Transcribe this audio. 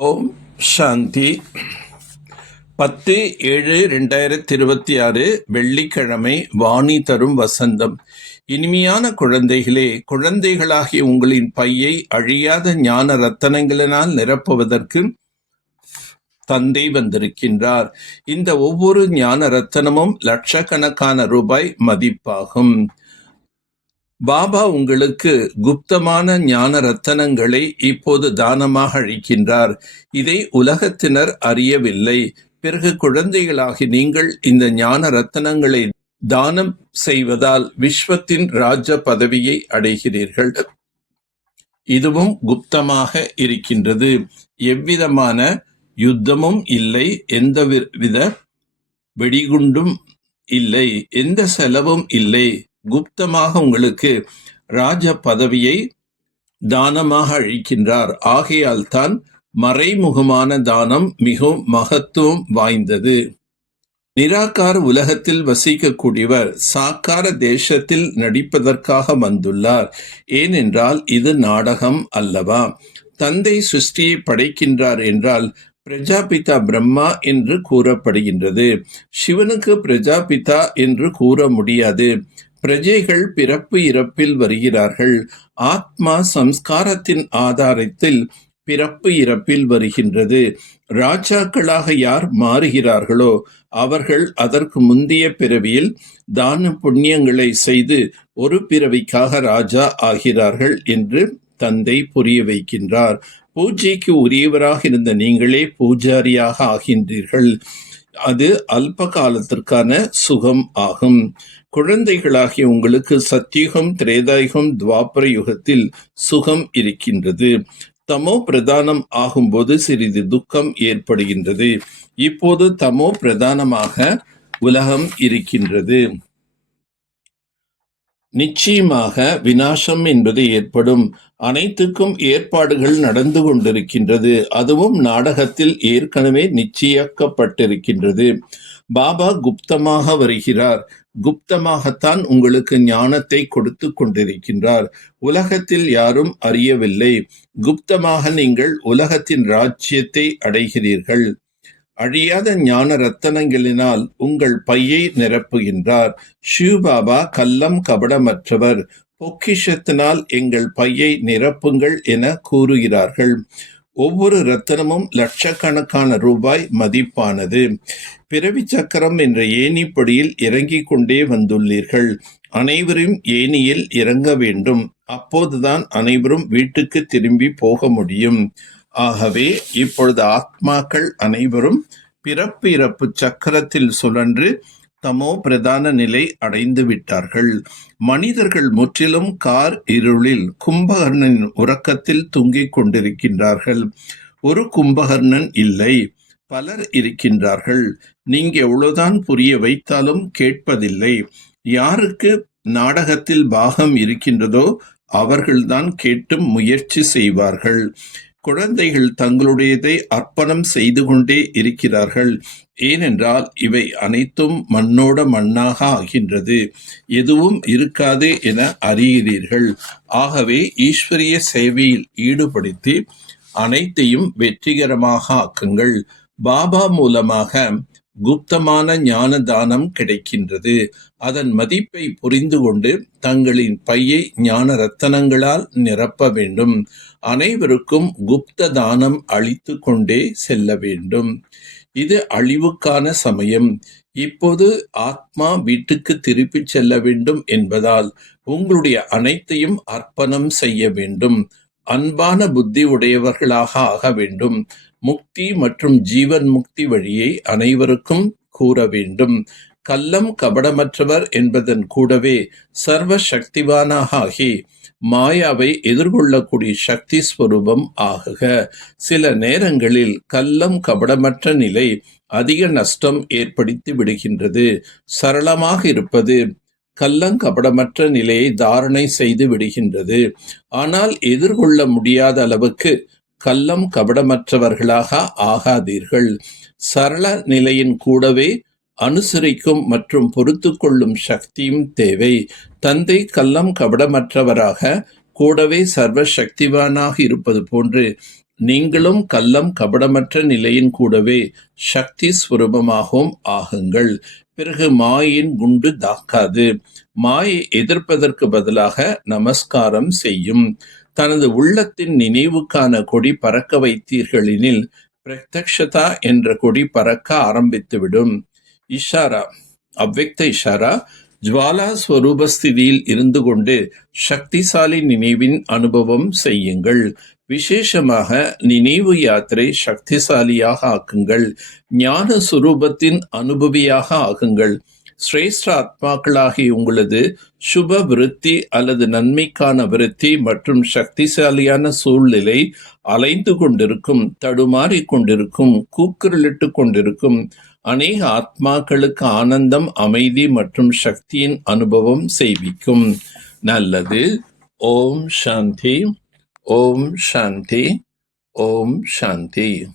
ஓம் சாந்தி. 10/7/2026 வெள்ளிக்கிழமை. வாணி தரும் வசந்தம். இனிமையான குழந்தைகளே, குழந்தைகளாகிய உங்களின் பையை அழியாத ஞான ரத்தனங்களினால் நிரப்புவதற்கு தந்தை வந்திருக்கின்றார். இந்த ஒவ்வொரு ஞான ரத்தனமும் லட்சக்கணக்கான ரூபாய் மதிப்பாகும். பாபா உங்களுக்கு குப்தமான ஞான ரத்தனங்களை இப்போது தானமாக அளிக்கின்றார். இதை உலகத்தினர் அறியவில்லை. பிறகு குழந்தைகளாகி நீங்கள் இந்த ஞான ரத்தனங்களை தானம் செய்வதால் விஸ்வத்தின் ராஜ பதவியை அடைகிறீர்கள். இதுவும் குப்தமாக இருக்கின்றது. எவ்விதமான யுத்தமும் இல்லை, எந்தவித வெடிகுண்டும் இல்லை, எந்த செலவும் இல்லை. குப்தமாக உங்களுக்கு ராஜ பதவியை தானமாக அளிக்கின்றார். ஆகையால் தான் மறைமுகமான தானம் மிகவும் மகத்துவம் வாய்ந்தது. நிராகார உலகத்தில் வசிக்கக்கூடியவர் சாக்கார தேசத்தில் நடிப்பதற்காக வந்துள்ளார். ஏனென்றால் இது நாடகம் அல்லவா? தந்தை சிருஷ்டியை படைக்கின்றார் என்றால் பிரஜாபிதா பிரம்மா என்று கூறப்படுகின்றது. சிவனுக்கு பிரஜாபிதா என்று கூற முடியாது. பிரஜைகள் பிறப்பு இறப்பில் வருகிறார்கள். ஆத்மா சம்ஸ்காரத்தின் ஆதாரத்தில் பிறப்பு இறப்பில் வருகின்றது. ராஜாக்களாக யார் மாறுகிறார்களோ அவர்கள் அதற்கு முந்தைய பிறவியில் தான புண்ணியங்களை செய்து ஒரு பிறவிக்காக ராஜா ஆகிறார்கள் என்று தந்தை புரிய வைக்கின்றார். பூஜைக்கு உரியவராக இருந்த நீங்களே பூஜாரியாக ஆகின்றீர்கள். அது அல்ப காலத்திற்கான சுகம் ஆகும். குழந்தைகளாகிய உங்களுக்கு சத்தியுகம், திரேதாயுகம், துவாபர யுகத்தில் சுகம் இருக்கின்றது. தமோ பிரதானம் ஆகும்போது சிறிது துக்கம் ஏற்படுகின்றது. இப்போது தமோ பிரதானமாக உலகம் இருக்கின்றது. நிச்சயமாக விநாசம் என்பது ஏற்படும். அனைத்துக்கும் ஏற்பாடுகள் நடந்து கொண்டிருக்கின்றது. அதுவும் நாடகத்தில் ஏற்கனவே நிச்சயிக்கப்பட்டிருக்கின்றது. பாபா குப்தமாக வருகிறார். குப்தமாகத்தான் உங்களுக்கு ஞானத்தை கொடுத்து கொண்டிருக்கின்றார். உலகத்தில் யாரும் அறியவில்லை. குப்தமாக நீங்கள் உலகத்தின் ராஜ்யத்தை அடைகிறீர்கள். அழியாத ஞான ரத்தனங்களினால் உங்கள் பையை நிரப்புகின்றார். சிவபாபா கள்ளம் கபடமற்றவர். பொக்கிஷத்தினால் எங்கள் பையை நிரப்புங்கள் என கூறுகிறார்கள். ஒவ்வொரு ரத்தனமும் லட்சக்கணக்கான ரூபாய் மதிப்பானது. பிறவி சக்கரம் என்ற ஏணிப்படியில் இறங்கிக் கொண்டே வந்துள்ளீர்கள். அனைவரும் ஏணியில் இறங்க வேண்டும். அப்போதுதான் அனைவரும் வீட்டுக்கு திரும்பி போக முடியும். ஆகவே இப்பொழுது ஆத்மாக்கள் அனைவரும் பிறப்பு இறப்பு சக்கரத்தில் சுழன்று தமோ பிரதான நிலை அடைந்து விட்டார்கள். மனிதர்கள் முற்றிலும் கார் இருளில் கும்பகர்ணன் உறக்கத்தில் தூங்கிக் கொண்டிருக்கின்றார்கள். ஒரு கும்பகர்ணன் இல்லை, பலர் இருக்கின்றார்கள். நீங்க எவ்வளவுதான் புரிய வைத்தாலும் கேட்பதில்லை. யாருக்கு நாடகத்தில் பாகம் இருக்கின்றதோ அவர்கள்தான் கேட்டும் முயற்சி செய்வார்கள். குழந்தைகள் தங்களுடையதை அர்ப்பணம் செய்து கொண்டே இருக்கிறார்கள். ஏனென்றால் இவை அனைத்தும் மண்ணோட மண்ணாக ஆகின்றது. எதுவும் இருக்காது என அறிகிறீர்கள். ஆகவே ஈஸ்வரிய சேவையில் ஈடுபடுத்தி அனைத்தையும் வெற்றிகரமாக ஆக்குங்கள். பாபா மூலமாக குப்தமான ஞான தானம் கிடைக்கின்றது. அதன் மதிப்பை புரிந்து கொண்டு தங்களின் பையை ஞான ரத்தனங்களால் நிரப்ப வேண்டும். அனைவருக்கும் குப்த தானம் அளித்து கொண்டே செல்ல வேண்டும். இது அழிவுக்கான சமயம். இப்போது ஆத்மா வீட்டுக்கு திருப்பி செல்ல வேண்டும் என்பதால் உங்களுடைய அனைத்தையும் அர்ப்பணம் செய்ய வேண்டும். அன்பான புத்தி உடையவர்களாக ஆக வேண்டும். முக்தி மற்றும் ஜீவன் முக்தி வழியை அனைவருக்கும் கூற வேண்டும். கள்ளம் கபடமற்றவர் என்பதன் கூடவே சர்வ சக்திவானாக ஆகி மாயாவை எதிர்கொள்ளக்கூடிய சக்தி ஸ்வரூபம் ஆகுக. சில நேரங்களில் கள்ளம் கபடமற்ற நிலை அதிக நஷ்டம் ஏற்படுத்தி விடுகின்றது. சரளமாக இருப்பது கள்ளங்கபடமற்ற நிலையை தாரணை செய்து விடுகின்றது. ஆனால் எதிர்கொள்ள முடியாத அளவுக்கு கள்ளம் கபடமற்றவர்களாக ஆகாதீர்கள். சரள நிலையின் கூடவே அனுசரிக்கும் மற்றும் பொறுத்து கொள்ளும் சக்தியும் தேவை. தந்தை கள்ளம் கபடமற்றவராக கூடவே சர்வ சக்திவானாக இருப்பது போன்று நீங்களும் கள்ளம் கபடமற்ற நிலையின் கூடவே சக்தி ஸ்வரூபமாகவும் ஆகுங்கள். பிறகு மாயின் குண்டு தாக்காது. மாயை எதிர்ப்பதற்கு பதிலாக நமஸ்காரம் செய்யும். தனது உள்ளத்தின் நினைவுக்கான கொடி பறக்க வைத்தீர்களெனில் பிரத்யக்ஷதா என்ற கொடி பறக்க ஆரம்பித்துவிடும். இஷாரா, அவ்வக்த இஷாரா. ஜுவாலா ஸ்வரூபஸ்திதியில் இருந்து கொண்டு சக்திசாலி நினைவின் அனுபவம் செய்யுங்கள். விசேஷமாக நினைவு யாத்திரை சக்திசாலியாக ஆக்குங்கள். ஞான சுரூபத்தின் அனுபவியாக ஆகுங்கள். சிரேஷ்ட ஆத்மாக்களாகிய உங்களது சுப விருத்தி அல்லது நன்மைக்கான விருத்தி மற்றும் சக்திசாலியான சூழ்நிலை அலைந்து கொண்டிருக்கும், தடுமாறிக் கொண்டிருக்கும், கூக்குரலிட்டு கொண்டிருக்கும் அநேக ஆத்மாக்களுக்கு ஆனந்தம், அமைதி மற்றும் சக்தியின் அனுபவம் செய்விக்கும். நல்லது. ஓம் சாந்தி. ஓம் சாந்தி. ஓம் சாந்தி.